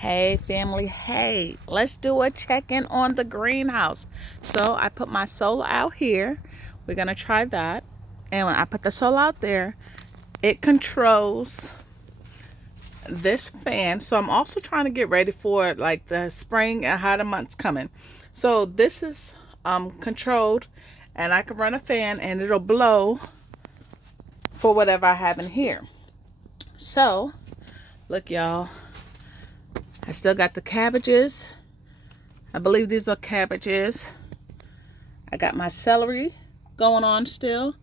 Hey family, hey, let's do a check-in on the greenhouse. So I put my solar out here. We're gonna try that. And when I put the solar out there, it controls this fan. So I'm also trying to get ready for like the spring and hotter months coming. So this is controlled, and I can run a fan and it'll blow for whatever I have in here. So look, y'all, I still got the cabbages. I believe these are cabbages. I got my celery going on still.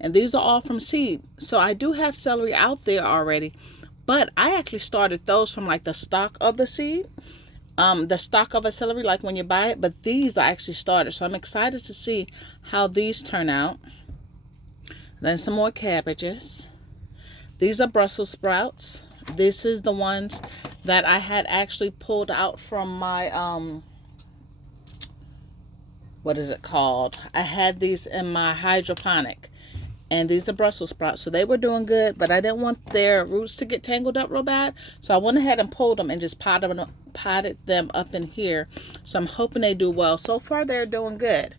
And these are all from seed. So I do have celery out there already. But I actually started those from like the stock of the seed. The stock of a celery, like when you buy it. But these I actually started. So I'm excited to see how these turn out. Then some more cabbages. These are Brussels sprouts. This is the ones that I had actually pulled out from my, what is it called? I had these in my hydroponic. And these are Brussels sprouts. So they were doing good, but I didn't want their roots to get tangled up real bad. So I went ahead and pulled them and just potted them up in here. So I'm hoping they do well. So far, they're doing good.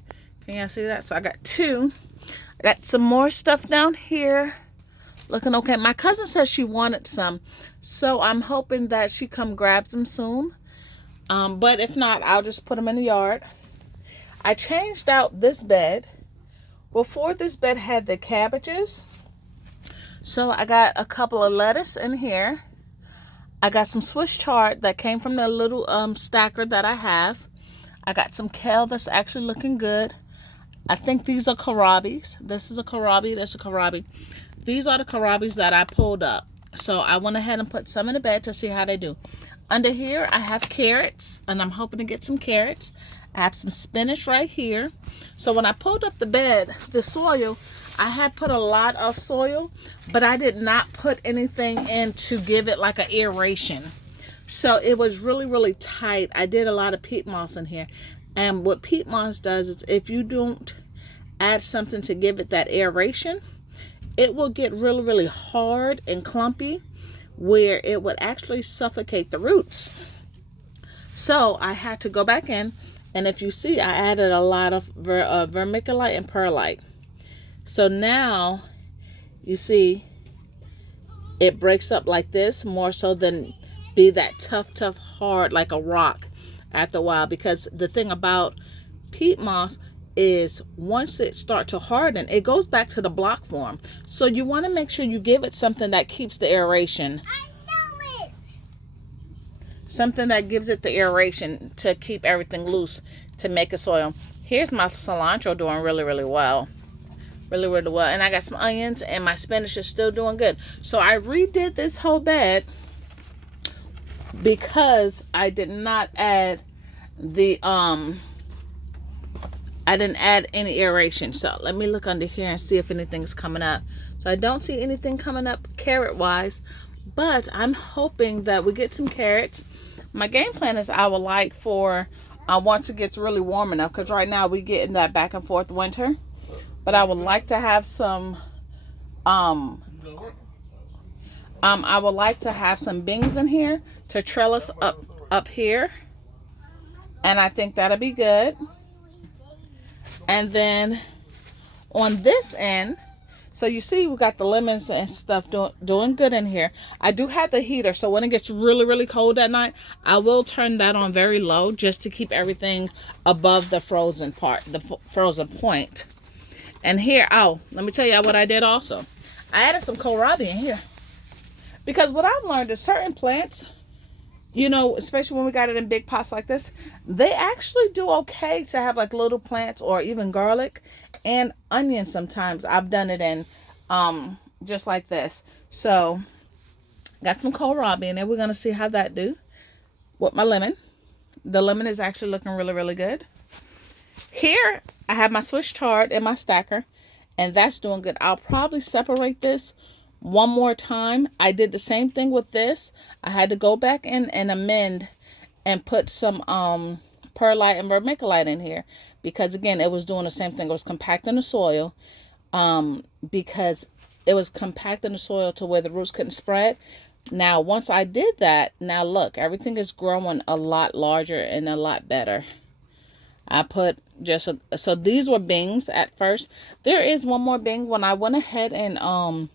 Can y'all see that? So I got two. I got some more stuff down here. Looking okay. My cousin says she wanted some, so I'm hoping that she come grab them soon. But if not, I'll just put them in the yard. I changed out this bed. Before, this bed had the cabbages, so I got a couple of lettuce in here. I got some Swiss chard that came from the little stacker that I have. I got some kale that's actually looking good. I think these are kohlrabis. This is a kohlrabi. That's a kohlrabi. These are the kohlrabis that I pulled up. So I went ahead and put some in the bed to see how they do. Under here, I have carrots, and I'm hoping to get some carrots. I have some spinach right here. So when I pulled up the bed, the soil, I had put a lot of soil, but I did not put anything in to give it like an aeration. So it was really, really tight. I did a lot of peat moss in here. And what peat moss does is if you don't add something to give it that aeration, it will get really, really hard and clumpy where it would actually suffocate the roots. So I had to go back in, and if you see, I added a lot of vermiculite and perlite. So now you see it breaks up like this more so than be that tough, hard like a rock after a while. Because the thing about peat moss is once it starts to harden, it goes back to the block form. So you want to make sure you give it something that keeps the aeration. I know it. Something that gives it the aeration to keep everything loose to make a soil. Here's my cilantro doing really, really well. Really, really well. And I got some onions, and my spinach is still doing good. So I redid this whole bed because I did not add the I didn't add any aeration. So let me look under here and see if anything's coming up. So I don't see anything coming up carrot wise, but I'm hoping that we get some carrots. My game plan is I would like for once it gets really warm enough, because right now we get in that back and forth winter, but I would like to have some I would like to have some beans in here to trellis up here, and I think that'll be good. And then on this end, so you see we got the lemons and stuff doing good in here. I do have the heater, so when it gets really, really cold at night, I will turn that on very low just to keep everything above the frozen part, the frozen point. And here, oh, let me tell you what I did also. I added some kohlrabi in here. Because what I've learned is certain plants, you know, especially when we got it in big pots like this, they actually do okay to have like little plants or even garlic and onions sometimes. I've done it in just like this. So got some kohlrabi in there. We're going to see how that do with my lemon. The lemon is actually looking really, really good. Here I have my Swiss chard in my stacker, and that's doing good. I'll probably separate this one more time. I did the same thing with this. I had to go back in and amend and put some perlite and vermiculite in here, because again, it was doing the same thing. It was compacting the soil because it was compacting the soil to where the roots couldn't spread. Now, once I did that, now look, everything is growing a lot larger and a lot better. I put just so these were bings at first. There is one more bing. When I went ahead and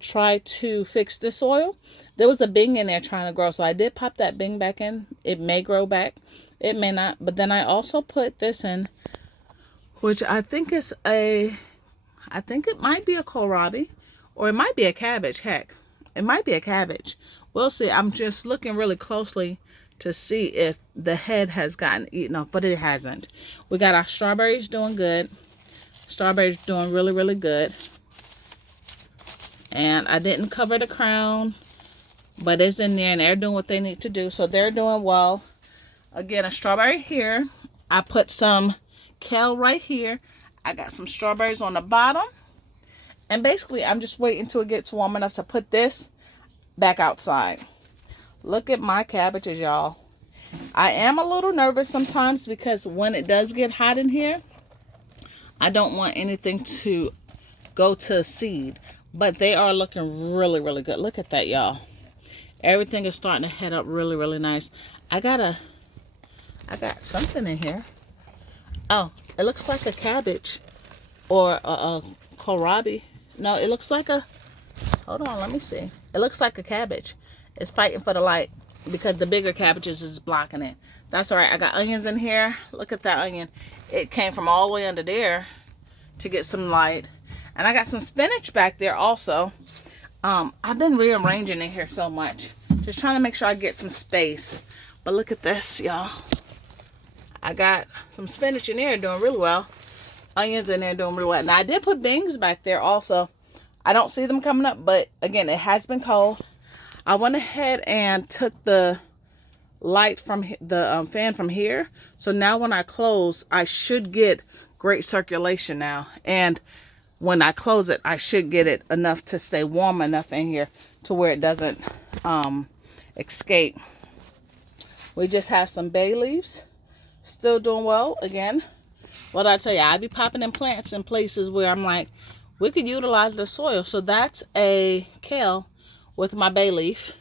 tried to fix the soil, there was a bing in there trying to grow. So I did pop that bing back in. It may grow back. It may not. But then I also put this in, which I think it might be a kohlrabi, or it might be a cabbage. Heck, it might be a cabbage. We'll see. I'm just looking really closely to see if the head has gotten eaten off, but it hasn't. We got our strawberries doing good. Strawberries doing really, really good. And I didn't cover the crown, but it's in there and they're doing what they need to do. So they're doing well. Again, a strawberry here. I put some kale right here. I got some strawberries on the bottom. And basically, I'm just waiting until it gets warm enough to put this back outside. Look at my cabbages, y'all. I am a little nervous sometimes because when it does get hot in here, I don't want anything to go to seed. But they are looking really, really good. Look at that, y'all. Everything is starting to head up really, really nice. I got something in here. Oh, it looks like a cabbage or a kohlrabi. No, it looks like a, hold on, let me see. It looks like a cabbage. It's fighting for the light because the bigger cabbages is blocking it. That's all right. I got onions in here. Look at that onion. It came from all the way under there to get some light. And I got some spinach back there also. I've been rearranging in here so much. Just trying to make sure I get some space. But look at this, y'all. I got some spinach in there doing really well. Onions in there doing really well. Now, I did put bings back there also. I don't see them coming up, but again, it has been cold. I went ahead and took the light from the fan from here. So now when I close, I should get great circulation now. And when I close it, I should get it enough to stay warm enough in here to where it doesn't escape. We just have some bay leaves. Still doing well. Again, what I tell you, I be popping in plants in places where I'm like, we could utilize the soil. So that's a kale with my bay leaf.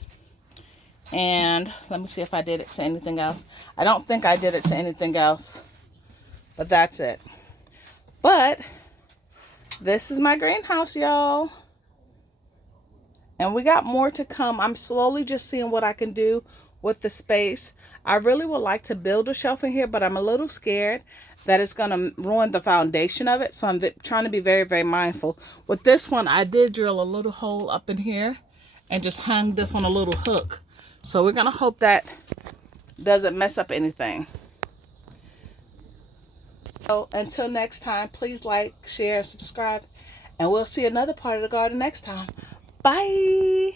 And let me see if I did it to anything else. I don't think I did it to anything else. But that's it. But this is my greenhouse, y'all. And we got more to come. I'm slowly just seeing what I can do with the space. I really would like to build a shelf in here, but I'm a little scared that it's going to ruin the foundation of it. So I'm trying to be very, very mindful. With this one, I did drill a little hole up in here and just hung this on a little hook. So we're going to hope that doesn't mess up anything. So until next time, please like, share, subscribe, and we'll see another part of the garden next time. Bye.